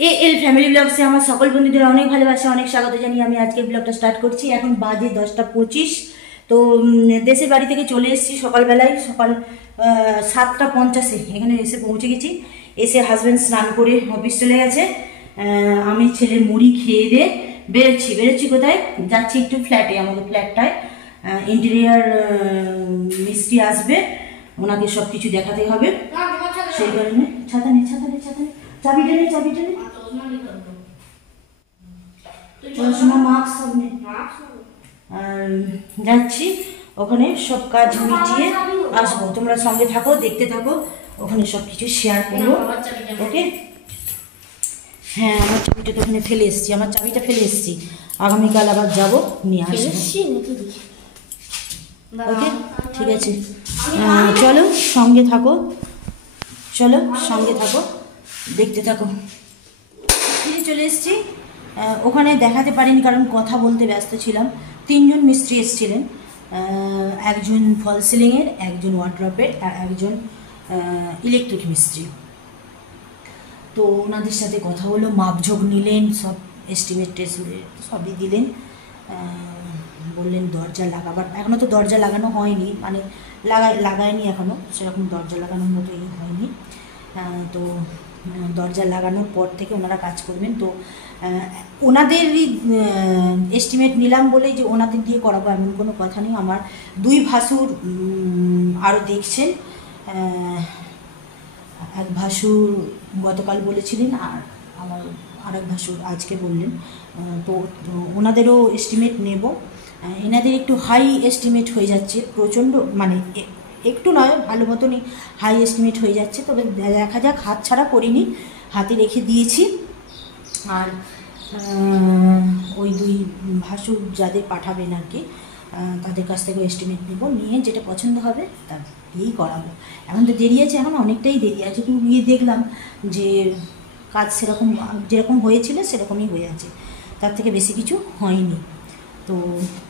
এল family ব্লগসে আমার সকল বন্ধুদের অনেক ভালোবাসা, অনেক স্বাগত জানিয়ে আমি আজকের ব্লগটা স্টার্ট করছি। এখন বাজে 10টা 25। তো দেশের বাড়ি থেকে চলে এসেছি সকালবেলায়, সকাল 7টা 50-এ এখানে এসে পৌঁছে গেছি। এসে হাজব্যান্ড স্নান করে অফিস চলে গেছে। আমি ছেলের মুড়ি খেয়ে দিয়ে বেরোচ্ছি কোথায় যাচ্ছি, একটু ফ্ল্যাটে, আমাদের ফ্ল্যাটটায় ইন্টেরিয়ার মিস্ত্রি আসবে, ওনাকে সব কিছু দেখাতে হবে। সেই কারণে ছাতা নেই, চাবিটা নেই মাস্ক সব নেই। যাচ্ছি ওখানে, সব কাজ মিটিয়ে আসবো। তোমরা সঙ্গে থাকো, দেখতে থাকো, ওখানে সব কিছু শেয়ার করবো। ওকে, হ্যাঁ, আমার চাবিটা তো ওখানে ফেলে এসেছি, আমার চাবিটা ফেলে এসেছি। আগামীকাল আবার যাবো, নিয়ে আসবো। ওকে, ঠিক আছে, চলো সঙ্গে থাকো, দেখতে থাকো। ফিরে চলে এসেছি। ওখানে দেখাতে পারিনি কারণ কথা বলতে ব্যস্ত ছিলাম। 3জন মিস্ত্রি এসেছিলেন, একজন ফল সিলিংয়ের, একজন ওয়ার্ড্রপের, আর একজন ইলেকট্রিক মিস্ত্রি। তো ওনাদের সাথে কথা হলো, মাপঝোঁক নিলেন, সব এস্টিমেট সবই দিলেন। বললেন দরজা লাগাবার, এখনও তো দরজা লাগানো হয়নি, মানে লাগায়নি এখনও, সেরকম দরজা লাগানোর মতো হয়নি। তো দরজা লাগানোর পর থেকে ওনারা কাজ করবেন। তো ওনাদেরই এস্টিমেট নিলাম বলেই যে ওনাদের দিয়ে করাবো এমন কোনো কথা নেই। আমার 2 ভাসুর আরও দেখছেন। এক ভাসুর গতকাল বলেছিলেন, আর আমার আরেক ভাসুর আজকে বললেন। তো ওনাদেরও এস্টিমেট নেব। এনাদের একটু হাই এস্টিমেট হয়ে যাচ্ছে, প্রচণ্ড, মানে একটু নয়, ভালো মতনই হাই এস্টিমেট হয়ে যাচ্ছে। তবে দেখা যাক, হাত ছাড়া করিনি, হাতে রেখে দিয়েছি। আর ওই 2 ভাসুর যাদের পাঠাবেন আর কি, তাদের কাছ থেকে এস্টিমেট নেব, নিয়ে যেটা পছন্দ হবে তা দিয়েই করাবো। এখন তো দেরি আছে, এখন অনেকটাই দেরি আছে। কিন্তু গিয়ে দেখলাম যে কাজ যেরকম হয়েছিল সেরকমই হয়ে আছে, তার থেকে বেশি কিছু হয়নি। তো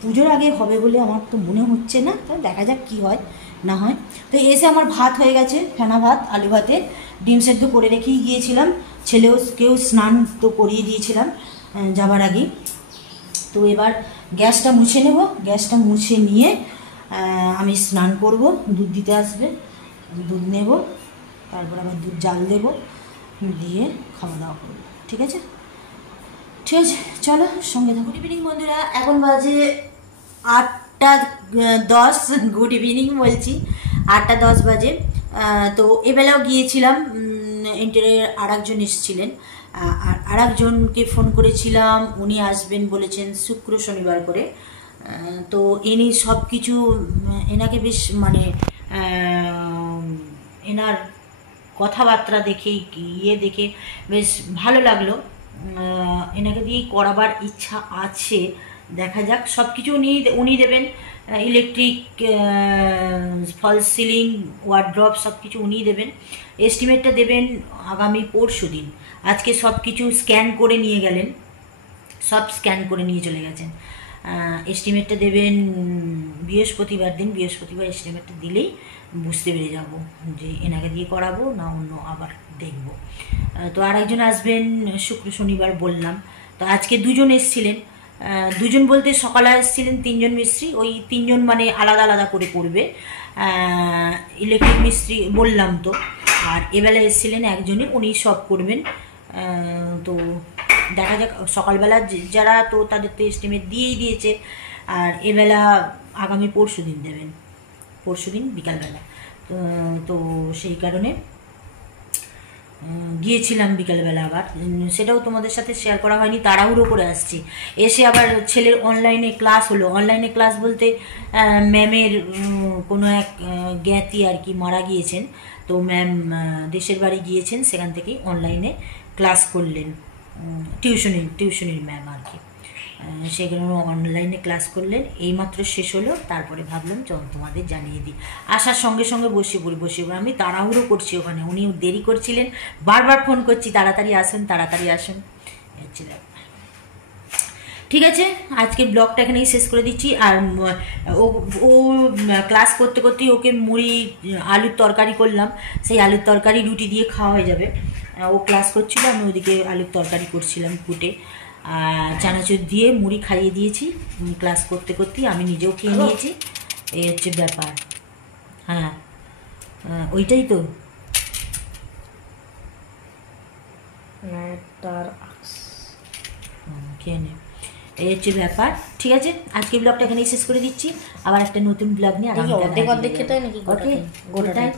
পুজোর আগে হবে বলে আমার তো মনে হচ্ছে না, তো দেখা যাক কী হয় না হয়। তো এসে আমার ভাত হয়ে গেছে, ফেনা ভাত, আলু ভাতে ডিম সেদ্ধ করে রেখেই গিয়েছিলাম। ছেলেকেও স্নান তো করিয়ে দিয়েছিলাম যাবার আগে। তো এবার গ্যাসটা মুছে নেব, গ্যাসটা মুছে নিয়ে আমি স্নান করব। দুধ দিতে আসবে, দুধ নেব, তারপর আবার দুধ জাল দেব, দিয়ে খাওয়া দাওয়া করবো। ঠিক আছে, চলো সঙ্গে থাকো। গুড ইভিনিং বন্ধুরা, এখন বাজে 8টা 10। গুড ইভিনিং বলছি, 8টা 10 বাজে। তো এবেলাও গিয়েছিলাম, ইন্টারিয়ার আরেকজন এসেছিলেন, আর আরেকজনকে ফোন করেছিলাম, উনি আসবেন বলেছেন শুক্র শনিবার করে। তো ইনি সব কিছু, এনাকে বেশ, মানে এনার কথাবার্তা দেখে, দেখে বেশ ভালো লাগলো। এনাকে দিয়েই করাবার ইচ্ছা আছে, দেখা যাক। সব কিছু উনি দেবেন, ইলেকট্রিক, ফল সিলিং, ওয়ার্ড্রপ, সব কিছু উনিই দেবেন। এস্টিমেটটা দেবেন আগামী পরশু দিন। আজকে সব কিছু স্ক্যান করে নিয়ে গেলেন, সব স্ক্যান করে নিয়ে চলে গেছেন। এস্টিমেটটা দেবেন বৃহস্পতিবার দিন। বৃহস্পতিবার এস্টিমেটটা দিলেই বুঝতে পেরে যাব যে এনাকে দিয়ে করাবো না অন্য আবার দেখব। তো আর একজন আসবেন শুক্র শনিবার বললাম। তো আজকে 2জন এসেছিলেন, 2জন বলতে সকালে এসেছিলেন 3জন মিস্ত্রি, ওই 3জন মানে আলাদা আলাদা করে করবে। ইলেকট্রিক মিস্ত্রি বললাম তো, আর এবেলা এসেছিলেন একজনই, উনি সব করবেন। তো দেখা যাক, সকালবেলা যারা, তো তাদের তো এস্টিমেট দিয়েই দিয়েছে, আর এবেলা আগামী পরশু দিন দেবেন, পরশু দিন বিকালবেলা। তো সেই কারণে গিয়েছিলাম বিকালবেলা, আবার সেটাও তোমাদের সাথে শেয়ার করা হয়নি, তাড়াহুড়ো করে আসছি। এসে আবার ছেলের অনলাইনে ক্লাস হলো। অনলাইনে ক্লাস বলতে ম্যামের কোনো এক জ্ঞাতি আর কি মারা গিয়েছেন, তো ম্যাম দেশের বাড়ি গিয়েছেন, সেখান থেকেই অনলাইনে ক্লাস করলেন, টিউশনির ম্যাম আর কি। সেই কারণে অনলাইনে ক্লাস করলেন, এইমাত্র শেষ হলো। তারপরে ভাবলাম চল তোমাদের জানিয়ে দিই। আসার সঙ্গে সঙ্গে বসে পড়ি। আমি তাড়াহুড়ো করছি, ওখানে উনি দেরি করছিলেন, বারবার ফোন করছি তাড়াতাড়ি আসুন। ঠিক আছে, আজকে ব্লগটা এখানেই শেষ করে দিচ্ছি। আর ও ক্লাস করতে করতেই ওকে মুড়ি আলুর তরকারি করলাম, সেই আলুর তরকারি রুটি দিয়ে খাওয়া হয়ে যাবে। ও ক্লাস করছিল, আমি ওদিকে আলুর তরকারি করছিলাম কুটে, চানাচুর দিয়ে মুড়ি খাইয়ে দিয়েছি ক্লাস করতে করতেই, আমি নিজেও খেয়ে নিয়েছি। এই হচ্ছে ব্যাপার। হ্যাঁ ওইটাই তো খেয়ে নে, এই হচ্ছে ব্যাপার। ঠিক আছে, আজকে ব্লগটা এখানেই শেষ করে দিচ্ছি, আবার একটা নতুন ব্লগ নিয়ে অর্ধেক খেতে হয় নাকি? ওকে, গুড নাইট।